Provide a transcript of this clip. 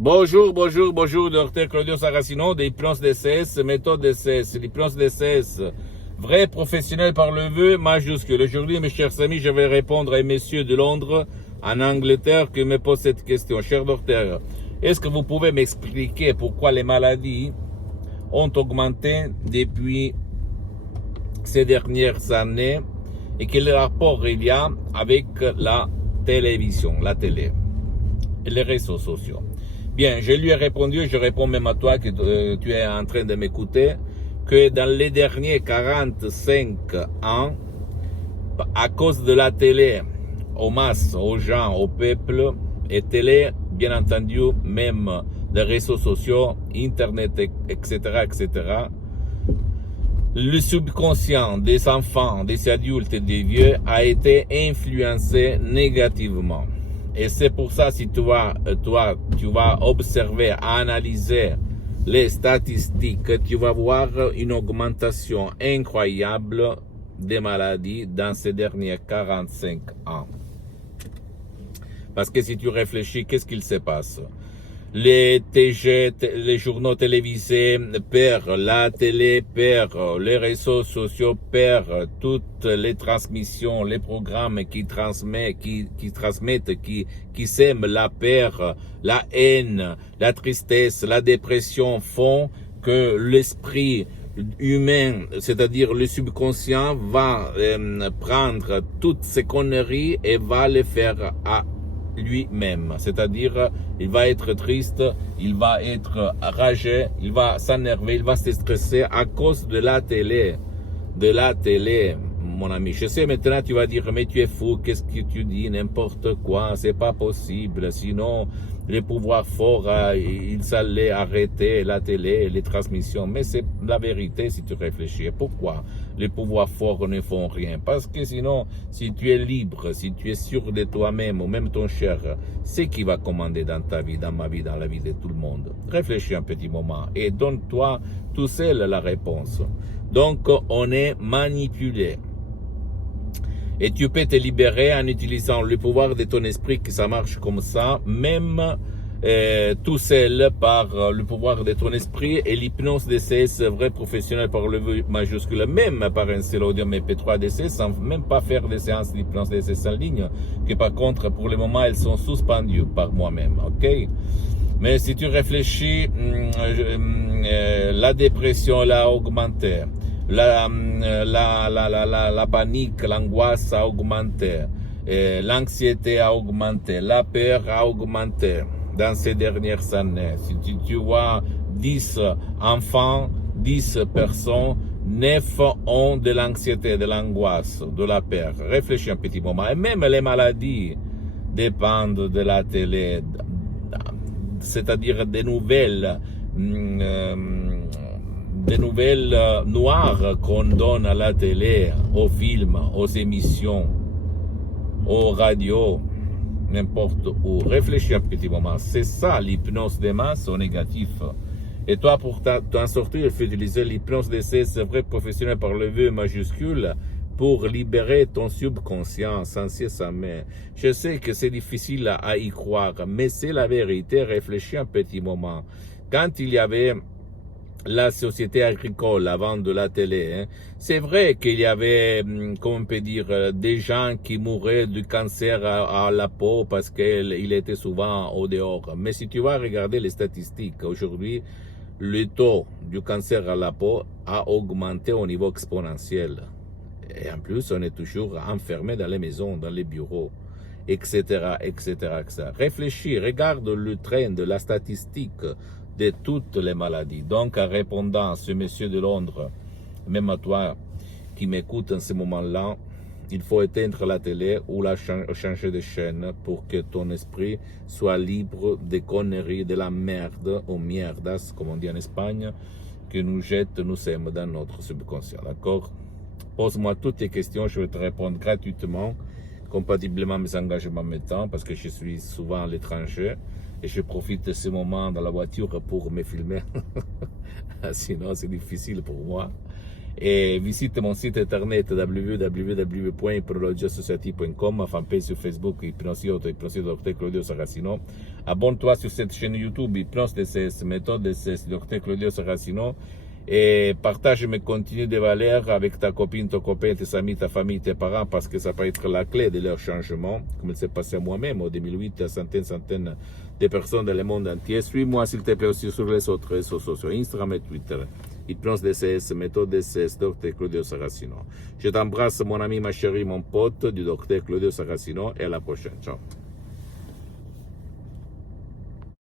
Bonjour, docteur Claudio Saracino, d'Hypnose DCS, méthode DCS, l'hypnose DCS, vrai professionnel par le vœu majuscule. Aujourd'hui, mes chers amis, je vais répondre à un monsieur de Londres, en Angleterre, qui me pose cette question. Cher docteur, est-ce que vous pouvez m'expliquer pourquoi les maladies ont augmenté depuis ces dernières années et quel rapport il y a avec la télévision, la télé et les réseaux sociaux? Bien, je lui ai répondu, je réponds même à toi que tu es en train de m'écouter, que dans les derniers 45 ans, à cause de la télé, aux masses, aux gens, au peuple, et télé, bien entendu, même les réseaux sociaux, Internet, etc., etc., le subconscient des enfants, des adultes et des vieux a été influencé négativement. Et c'est pour ça, si tu vas observer, analyser les statistiques, tu vas voir une augmentation incroyable des maladies dans ces derniers 45 ans. Parce que si tu réfléchis, qu'est-ce qu'il se passe? Les journaux télévisés perdent, la télé perd, les réseaux sociaux perdent, toutes les transmissions, les programmes qui transmettent, qui sèment la peur, la haine, la tristesse, la dépression font que l'esprit humain, c'est-à-dire le subconscient, va prendre toutes ces conneries et va les faire à lui-même, c'est-à-dire il va être triste, il va être ragé, il va s'énerver, il va se stresser à cause de la télé, mon ami. Je sais maintenant tu vas dire mais tu es fou, qu'est-ce que tu dis, n'importe quoi, c'est pas possible, sinon les pouvoirs forts ils allaient arrêter la télé, les transmissions, mais c'est la vérité si tu réfléchis. Pourquoi les pouvoirs forts ne font rien? Parce que sinon, si tu es libre, si tu es sûr de toi-même ou même ton cher, c'est qui va commander dans ta vie, dans ma vie, dans la vie de tout le monde? Réfléchis un petit moment et donne-toi tout seul la réponse. Donc on est manipulé. Et tu peux te libérer en utilisant le pouvoir de ton esprit, que ça marche comme ça, même tout seul par le pouvoir de ton esprit et l'hypnose DCS vrai professionnel par le vœu majuscule, même par un seul audio MP3 DCS, sans même pas faire des séances d'hypnose DCS en ligne, que par contre pour le moment elles sont suspendues par moi-même, ok? Mais si tu réfléchis, la dépression l'a augmenté. La panique, l'angoisse a augmenté, l'anxiété a augmenté, la peur a augmenté dans ces dernières années. Si tu vois 10 enfants, 10 personnes, 9 ont de l'anxiété, de l'angoisse, de la peur. Réfléchis un petit moment. Et même les maladies dépendent de la télé, c'est-à-dire des nouvelles noires qu'on donne à la télé, aux films, aux émissions, aux radios, n'importe où. Réfléchis un petit moment. C'est ça l'hypnose des masses au négatif. Et toi, pour t'en sortir, il faut utiliser l'hypnose DCS vrai professionnel par le vœu majuscule pour libérer ton subconscient sans cesse sa main. Je sais que c'est difficile à y croire, mais c'est la vérité. Réfléchis un petit moment. Quand il y avait la société agricole avant de la télé, c'est vrai qu'il y avait, comment on peut dire, des gens qui mouraient du cancer à la peau parce qu'il était souvent au dehors. Mais si tu vas regarder les statistiques, aujourd'hui, le taux du cancer à la peau a augmenté au niveau exponentiel. Et en plus, on est toujours enfermé dans les maisons, dans les bureaux, etc., etc., etc. Réfléchis, regarde le train de la statistique de toutes les maladies. Donc, en répondant à ce monsieur de Londres, même à toi qui m'écoute en ce moment-là, il faut éteindre la télé ou la changer de chaîne pour que ton esprit soit libre des conneries, de la merde, ou mierdas, comme on dit en Espagne, que nous jette, nous sème dans notre subconscient. D'accord? Pose-moi toutes tes questions, je vais te répondre gratuitement, compatiblement à mes engagements maintenant, parce que je suis souvent à l'étranger. Et je profite de ce moment dans la voiture pour me filmer. Sinon, c'est difficile pour moi. Et visite mon site internet www.hypnologiasociety.com, ma fanpage sur Facebook, Hypnosie Auto, Hypnosie Dr. Claudio Saracino. Abonne-toi sur cette chaîne YouTube, Hypnose DCS, méthode DCS, Dr Claudio Saracino, et partage mes contenus de valeur avec ta copine, ton copain, tes amis, ta famille, tes parents, parce que ça peut être la clé de leur changement, comme il s'est passé à moi-même en 2008, centaines de personnes dans le monde entier. Suis-moi s'il te plaît aussi sur les autres réseaux sociaux, Instagram et Twitter. Hypnose DCS, méthode DCS, Dr Claudio Saracino. Je t'embrasse mon ami, ma chérie, mon pote du Dr Claudio Saracino, et à la prochaine. Ciao.